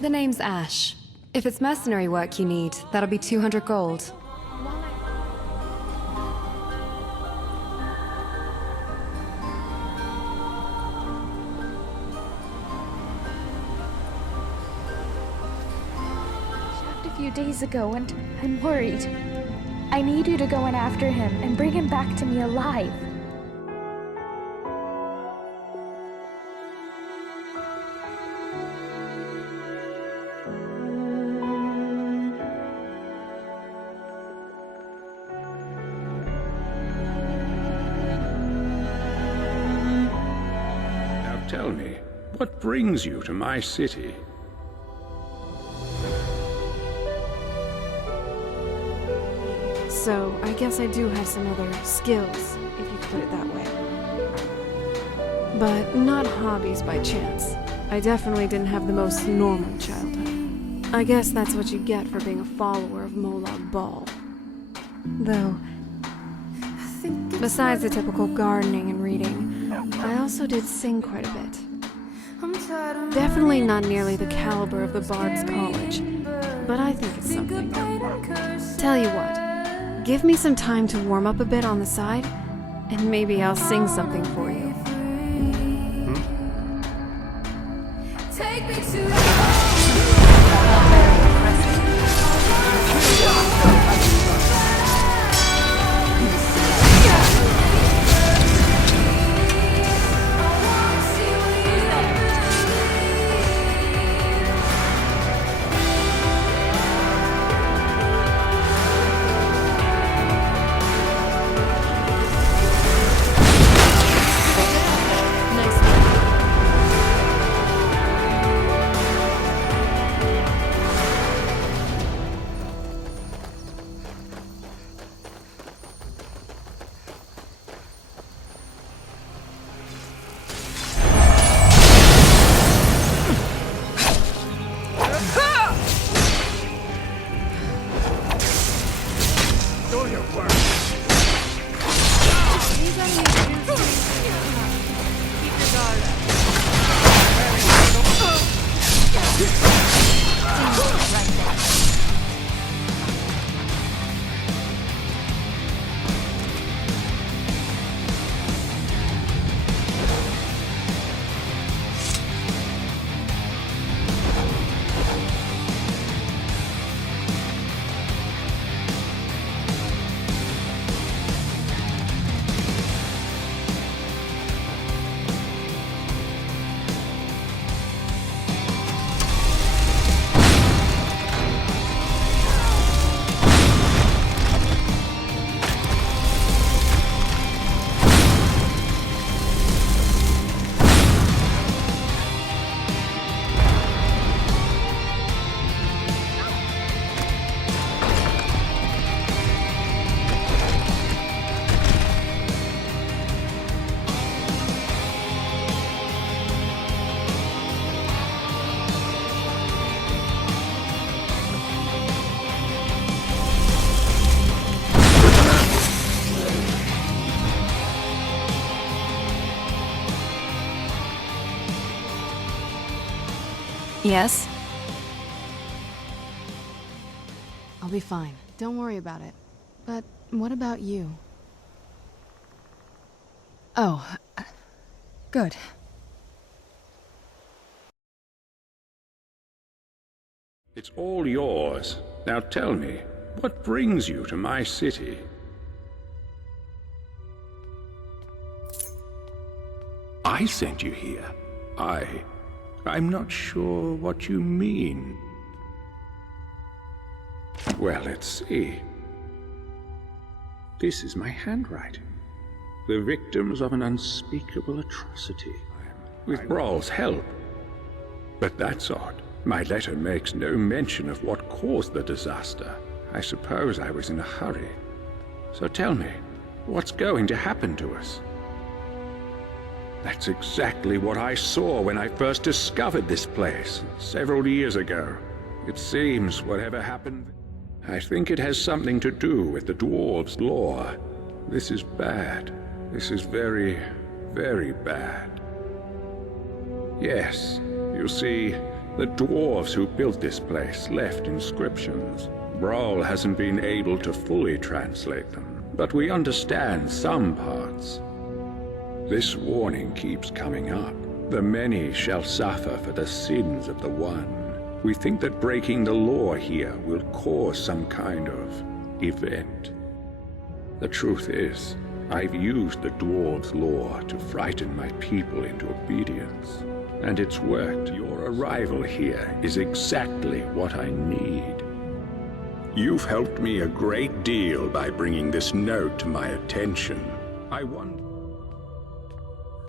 The name's Ash. If it's mercenary work you need, that'll be 200 gold. A few days ago, and I'm worried. I need you to go in after him and bring him back to me alive. Now tell me, what brings you to my city? So, I guess I do have some other skills, if you put it that way. But not hobbies by chance. I definitely didn't have the most normal childhood. I guess that's what you get for being a follower of Molag Bal. Though, besides the typical gardening and reading, I also did sing quite a bit. Definitely not nearly the caliber of the Bard's College, but I think it's something. Tell you what. Give me some time to warm up a bit on the side, and maybe I'll sing something for you. Take me to Yes? I'll be fine. Don't worry about it. But what about you? Oh, good. It's all yours. Now tell me, what brings you to my city? I sent you here. I'm not sure what you mean. Well, let's see. This is my handwriting. The victims of an unspeakable atrocity. With Brawl's help. But that's odd. My letter makes no mention of what caused the disaster. I suppose I was in a hurry. So tell me, what's going to happen to us? That's exactly what I saw when I first discovered this place, several years ago. It seems whatever happened... I think it has something to do with the dwarves' lore. This is bad. This is very, very bad. Yes, you see, The dwarves who built this place left inscriptions. Brawl hasn't been able to fully translate them, but we understand some parts. This warning keeps coming up. The many shall suffer for the sins of the one. We think that breaking the law here will cause some kind of event. The truth is, I've used the dwarves' law to frighten my people into obedience. And it's worked. Your arrival here is exactly what I need. You've helped me a great deal by bringing this note to my attention.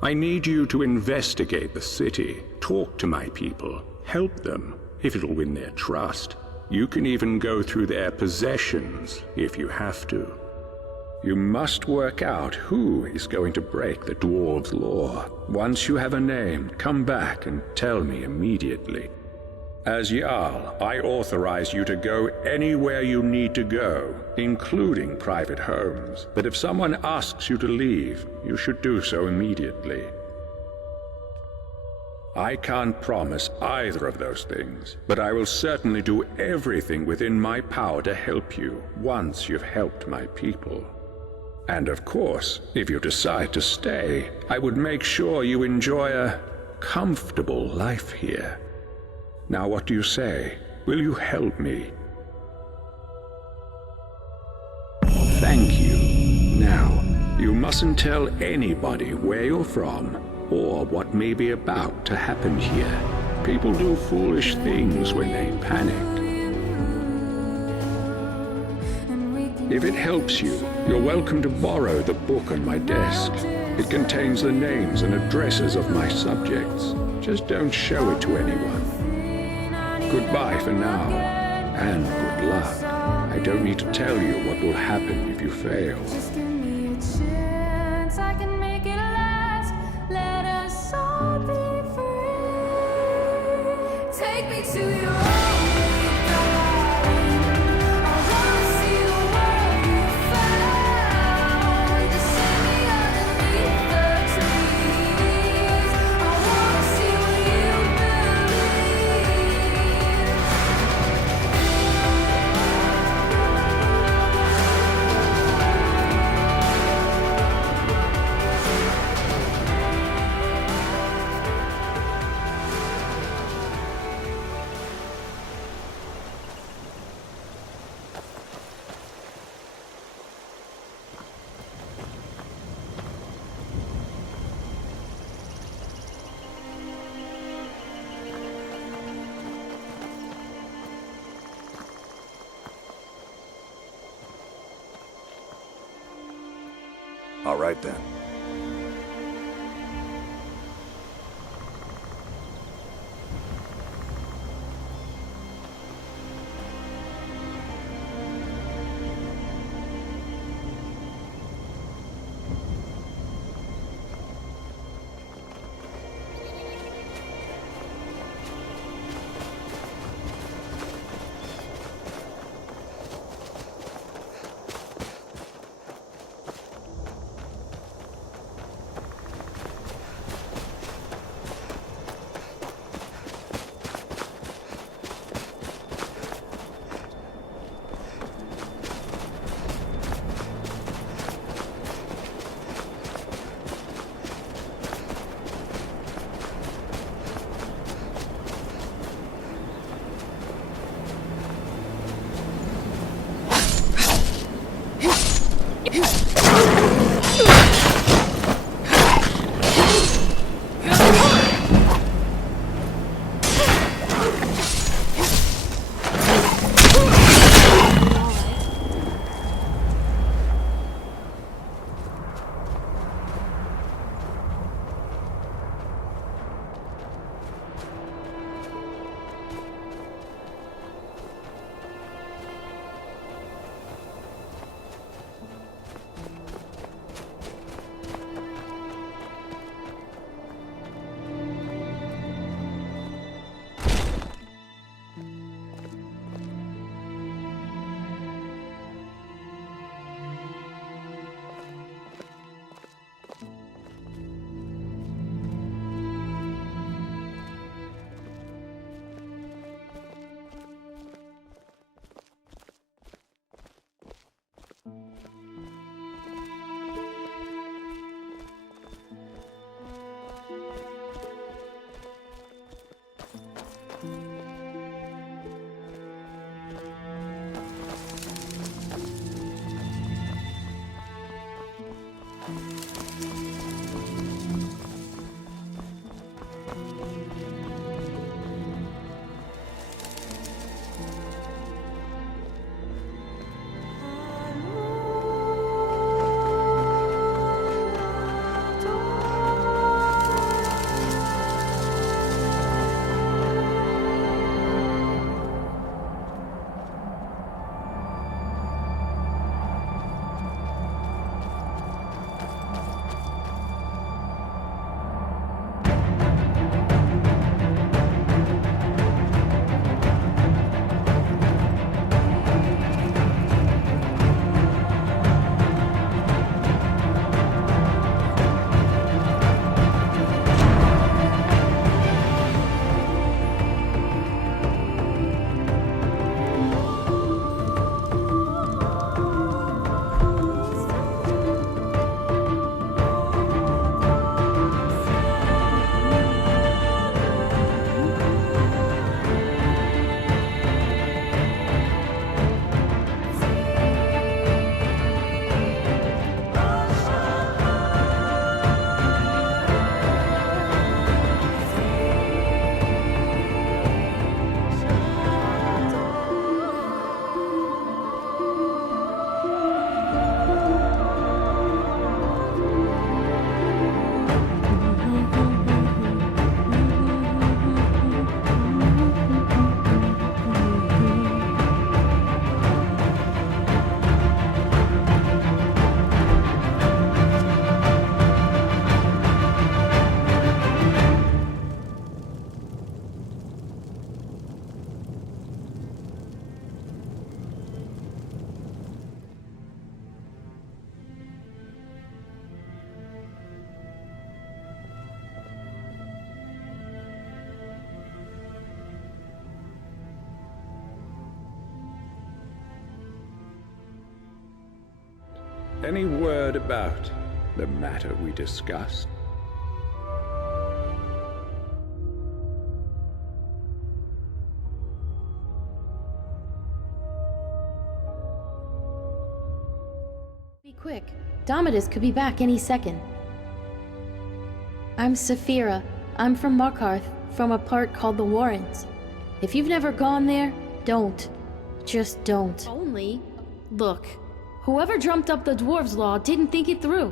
I need you to investigate the city, talk to my people, help them, if it'll win their trust. You can even go through their possessions, if you have to. You must work out who is going to break the dwarves' law. Once you have a name, come back and tell me immediately. As Jarl, I authorize you to go anywhere you need to go, including private homes. But if someone asks you to leave, you should do so immediately. I can't promise either of those things, but I will certainly do everything within my power to help you once you've helped my people. And of course, if you decide to stay, I would make sure you enjoy a comfortable life here. Now what do you say? Will you help me? Thank you. Now, you mustn't tell anybody where you're from or what may be about to happen here. People do foolish things when they panic. If it helps you, you're welcome to borrow the book on my desk. It contains the names and addresses of my subjects. Just don't show it to anyone. Goodbye for now, and good luck. I don't need to tell you what will happen if you fail. Just give me a chance, I can make it last. Let us all be free. Take me to your only darling. I wanna see the world you found. Just see me underneath the trees. I wanna see what you All right then. Any word about the matter we discussed? Be quick. Domitus could be back any second. I'm Saphira. I'm from Markarth, from a part called the Warrens. If you've never gone there, don't. Just don't. Only, look, whoever dreamt up the Dwarves' Law didn't think it through.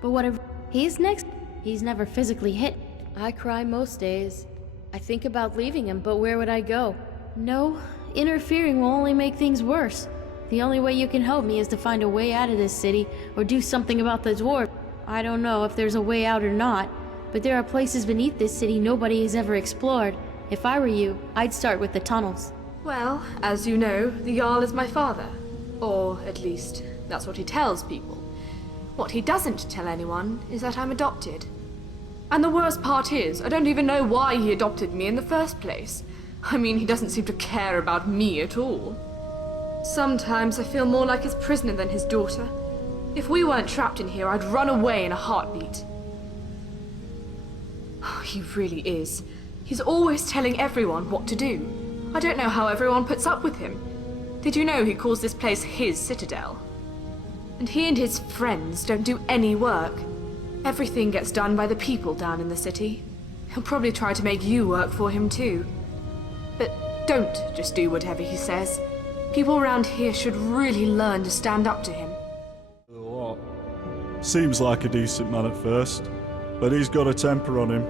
But whatever he's next, he's never physically hit. I cry most days. I think about leaving him, but where would I go? No, interfering will only make things worse. The only way you can help me is to find a way out of this city, or do something about the dwarf. I don't know if there's a way out or not, but there are places beneath this city nobody has ever explored. If I were you, I'd start with the tunnels. Well, as you know, the Jarl is my father. Or, at least, that's what he tells people. What he doesn't tell anyone is that I'm adopted. And the worst part is, I don't even know why he adopted me in the first place. I mean, he doesn't seem to care about me at all. Sometimes I feel more like his prisoner than his daughter. If we weren't trapped in here, I'd run away in a heartbeat. Oh, he really is. He's always telling everyone what to do. I don't know how everyone puts up with him. Did you know he calls this place his citadel? And he and his friends don't do any work. Everything gets done by the people down in the city. He'll probably try to make you work for him too. But don't just do whatever he says. People around here should really learn to stand up to him. A lot. Seems like a decent man at first, but he's got a temper on him.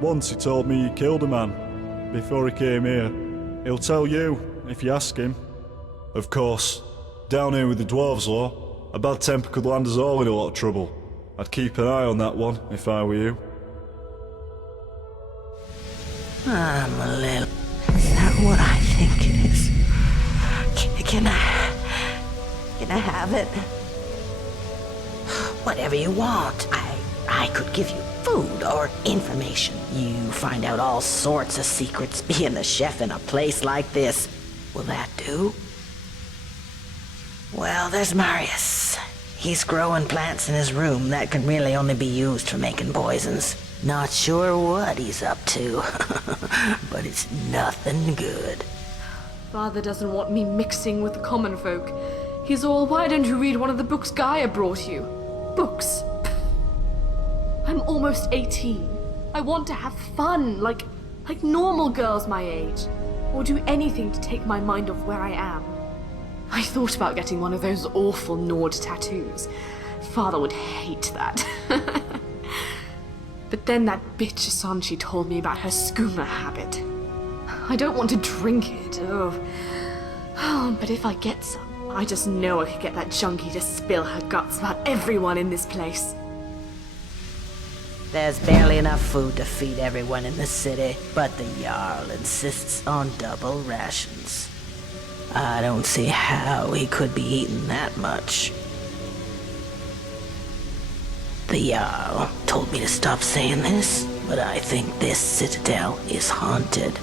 Once he told me he killed a man before he came here. He'll tell you, if you ask him. Of course, down here with the Dwarves' Law, a bad temper could land us all in a lot of trouble. I'd keep an eye on that one, if I were you. I'm a little... Is that what I think it is? Can I have it? Whatever you want. I could give you food or information. You find out all sorts of secrets being the chef in a place like this. Will that do? Well, there's Marius. He's growing plants in his room that can really only be used for making poisons. Not sure what he's up to, but it's nothing good. Father doesn't want me mixing with the common folk. He's all, why don't you read one of the books Gaia brought you? Books? I'm almost 18. I want to have fun, like normal girls my age. Or do anything to take my mind off where I am. I thought about getting one of those awful Nord tattoos. Father would hate that. But then that bitch Asanchi told me about her skooma habit. I don't want to drink it, but if I get some, I just know I could get that junkie to spill her guts about everyone in this place. There's barely enough food to feed everyone in the city, but the Jarl insists on double rations. I don't see how he could be eating that much. The Jarl told me to stop saying this, but I think this citadel is haunted.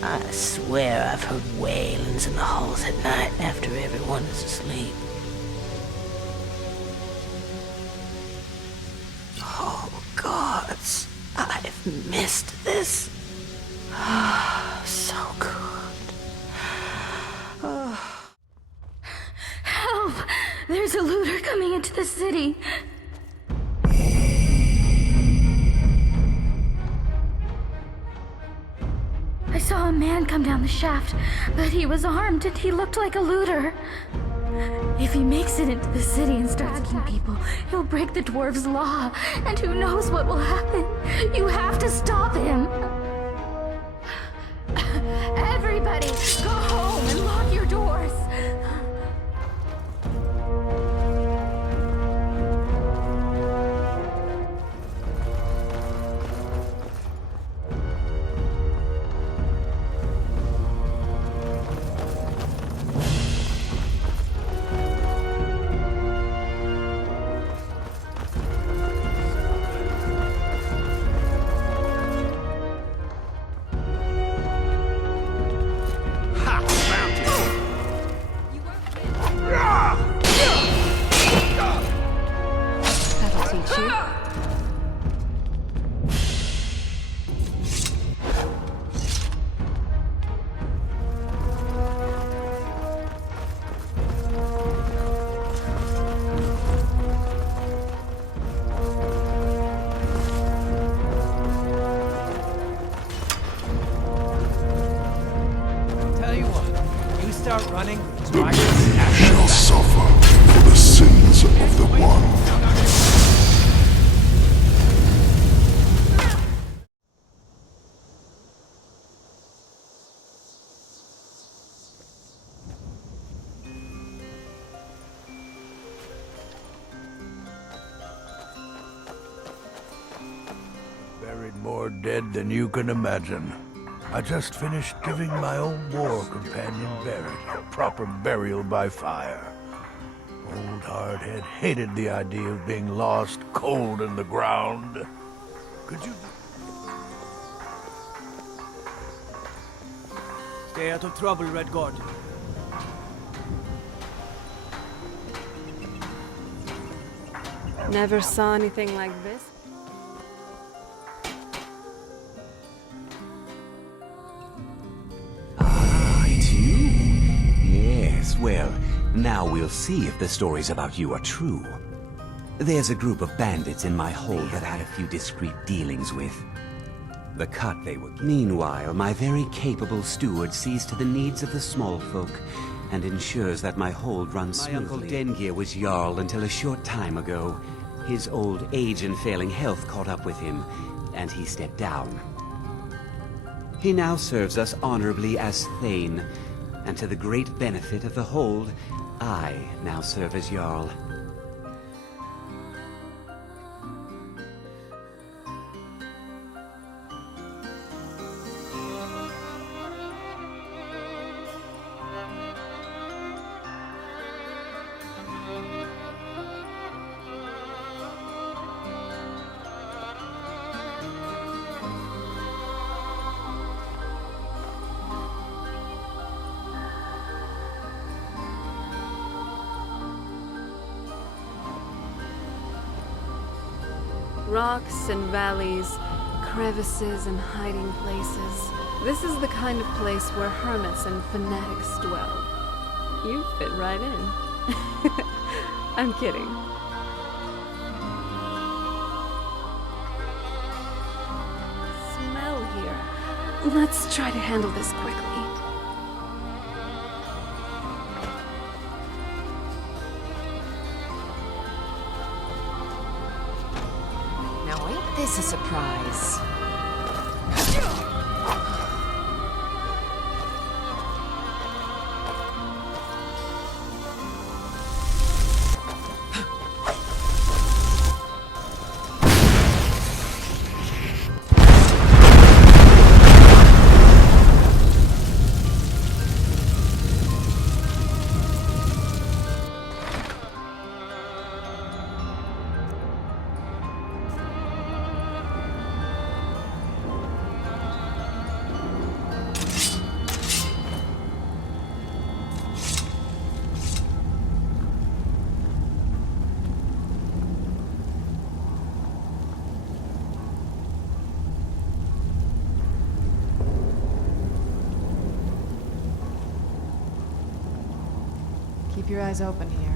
I swear I've heard wailings in the halls at night after everyone is asleep. Oh, gods, I've missed this. So good. Help! There's a looter coming into the city. I saw a man come down the shaft, but he was armed and he looked like a looter. If he makes it into the city and starts killing people, he'll break the dwarves' law, and who knows what will happen. You have to stop him. Everybody, go home and lock your doors. running. Shall suffer for the sins of the one. Buried more dead than you can imagine. I just finished giving my old war companion Barrett a proper burial by fire. Old Hardhead hated the idea of being lost cold in the ground. Could you... Stay out of trouble, Redguard. Never saw anything like this. It's you? Yes, well, now we'll see if the stories about you are true. There's a group of bandits in my hold that I had a few discreet dealings with. The cut they were. Meanwhile, my very capable steward sees to the needs of the small folk and ensures that my hold runs smoothly. My uncle Dengir was Jarl until a short time ago. His old age and failing health caught up with him, and he stepped down. He now serves us honorably as Thane, and to the great benefit of the hold, I now serve as Jarl. Rocks and valleys, crevices and hiding places. This is the kind of place where hermits and fanatics dwell. You fit right in. I'm kidding. Smell here. Let's try to handle this quickly. This is a surprise. Keep your eyes open here.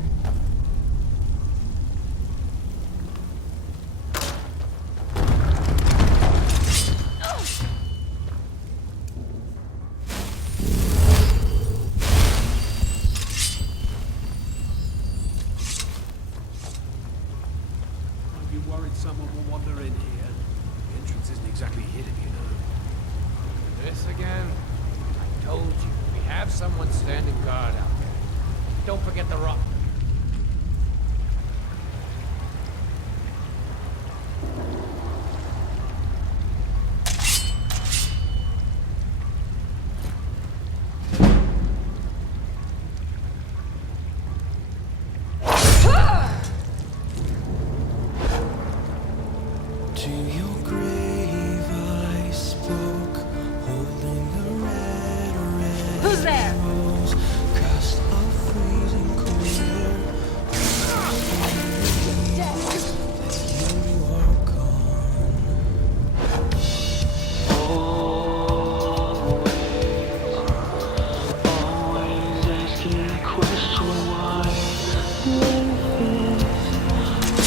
Are you worried someone will wander in here? The entrance isn't exactly hidden, you know. This again? I told you, we have someone standing guard out there. Don't forget the rock. To your grave I spoke, holding the red Who's there? rose, cast a freezing cold air. That you are gone. Always asking the question why. Life is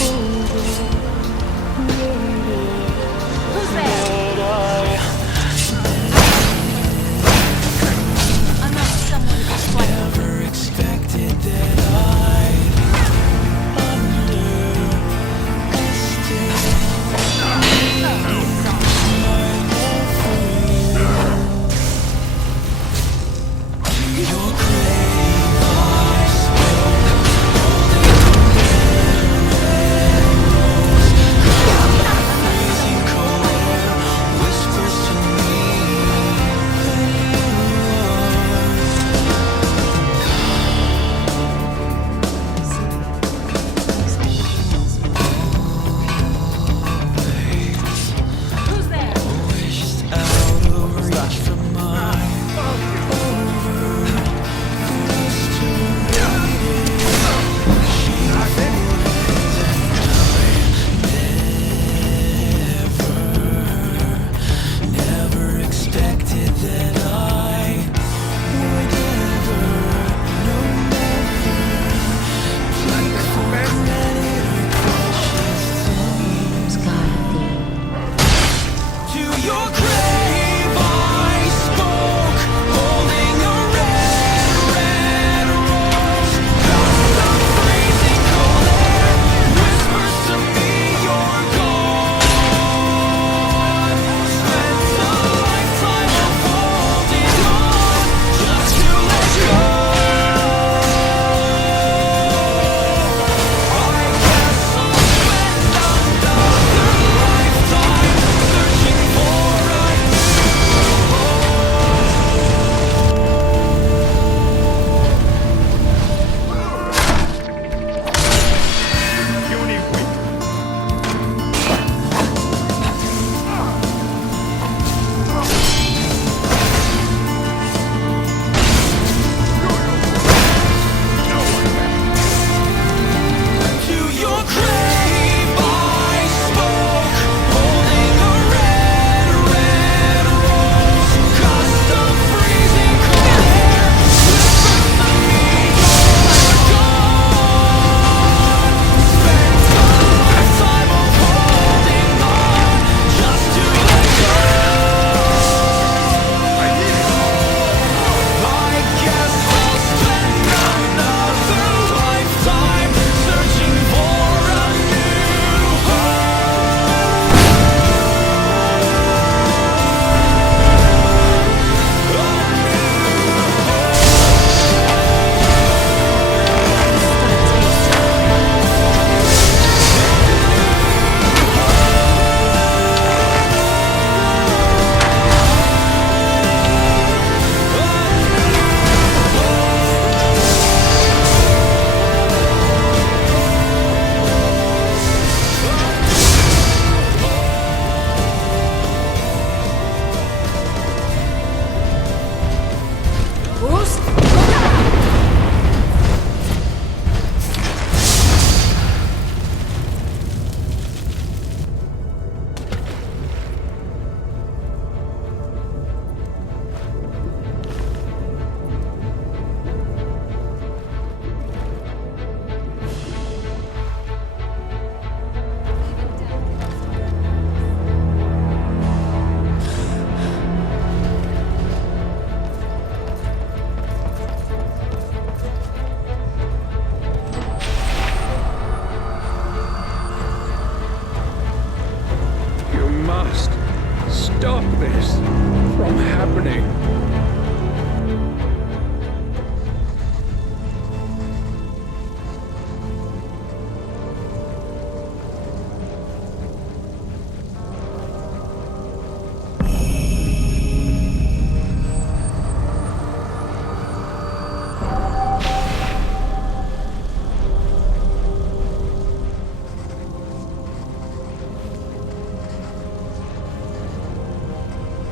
over. stop this from happening.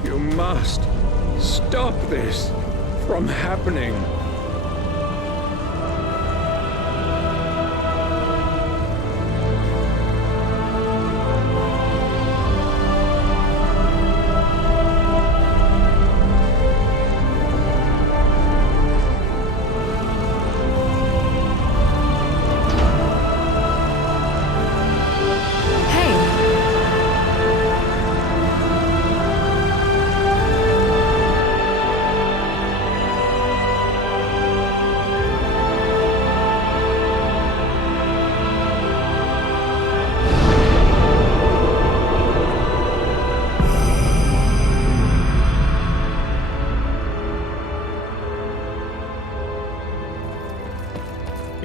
You must stop this from happening.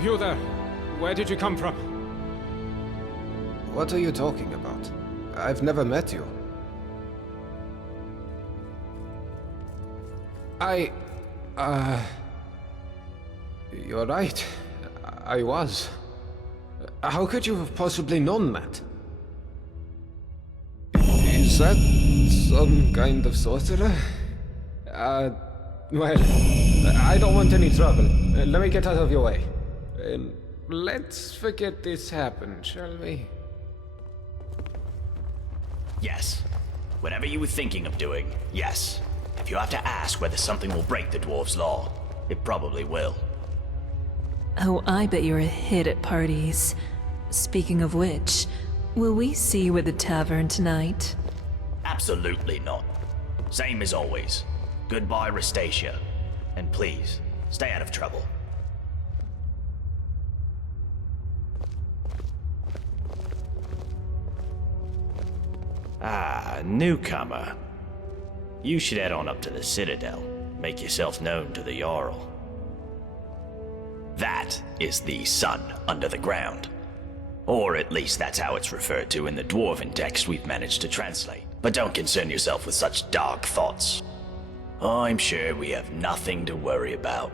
You there? Where did you come from? What are you talking about? I've never met you. You're right. I was. How could you have possibly known that? Is that some kind of sorcerer? Well, I don't want any trouble. Let me get out of your way. Let's forget this happened, shall we? Yes. Whatever you were thinking of doing, yes. If you have to ask whether something will break the dwarves' law, it probably will. Oh, I bet you're a hit at parties. Speaking of which, will we see you at the tavern tonight? Absolutely not. Same as always. Goodbye, Rastasia. And please, stay out of trouble. Ah, newcomer. You should head on up to the Citadel. Make yourself known to the Jarl. That is the sun under the ground. Or at least that's how it's referred to in the Dwarven text we've managed to translate. But don't concern yourself with such dark thoughts. I'm sure we have nothing to worry about.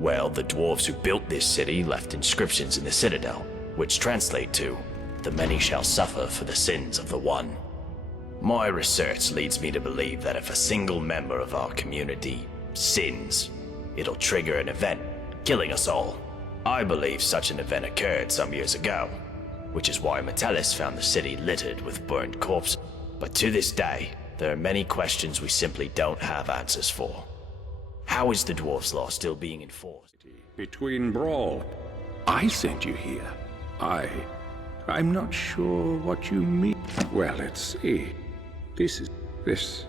Well, the dwarves who built this city left inscriptions in the Citadel, which translate to, "The many shall suffer for the sins of the one." My research leads me to believe that if a single member of our community sins, it'll trigger an event, killing us all. I believe such an event occurred some years ago, which is why Metellus found the city littered with burned corpses. But to this day, there are many questions we simply don't have answers for. How is the dwarves' law still being enforced? Between brawl. I sent you here. I'm not sure what you mean. Well, let's see. This.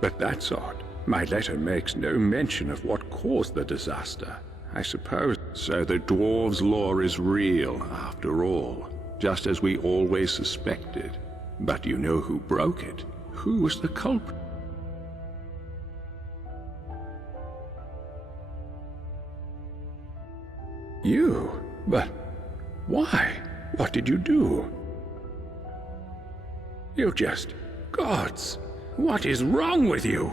But that's odd. My letter makes no mention of what caused the disaster. I suppose. So the dwarves' law is real, after all. Just as we always suspected. But you know who broke it? Who was the culprit? You? But why? What did you do? You just... Gods! What is wrong with you?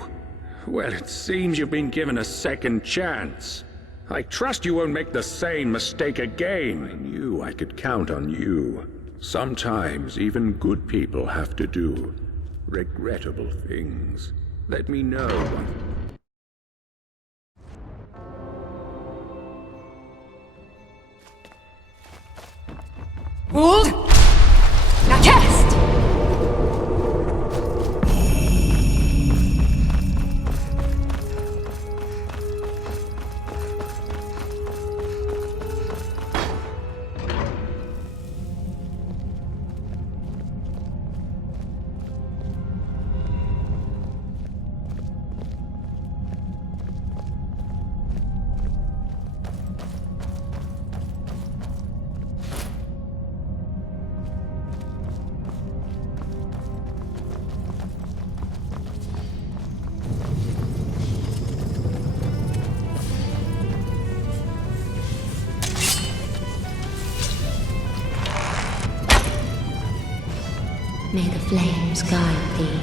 Well, it seems you've been given a second chance. I trust you won't make the same mistake again. I knew I could count on you. Sometimes even good people have to do regrettable things. Let me know when... Hold! Now cast! May the flames guide thee.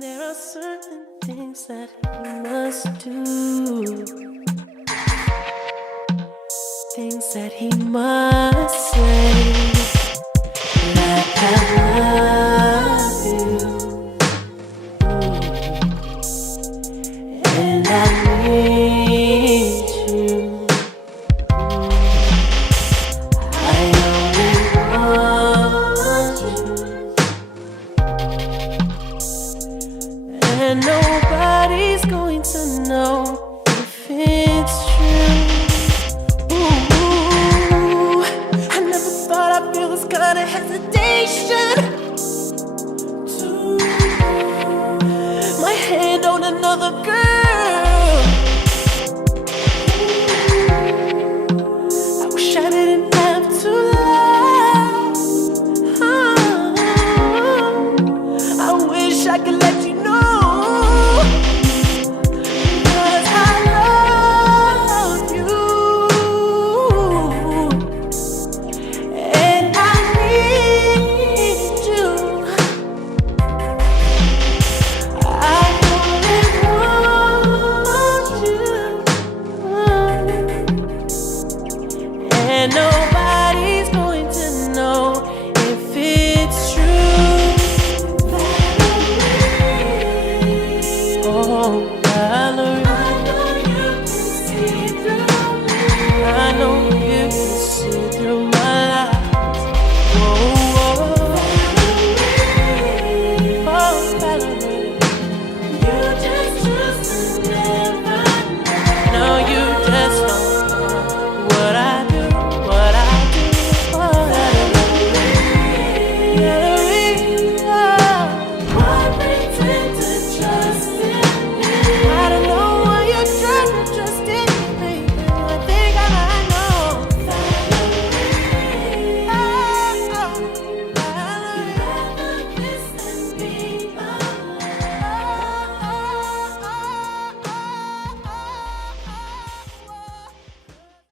There are certain things that he must do, things that he must say, like I love you, and I need you. I only want you. And nobody's going to know if it's true. Ooh, I never thought I'd feel this kind of hesitation to my hand on another girl. I wish I didn't have to lie. I wish I could let you know. And nobody's going to know if it's true. Oh, Valerie.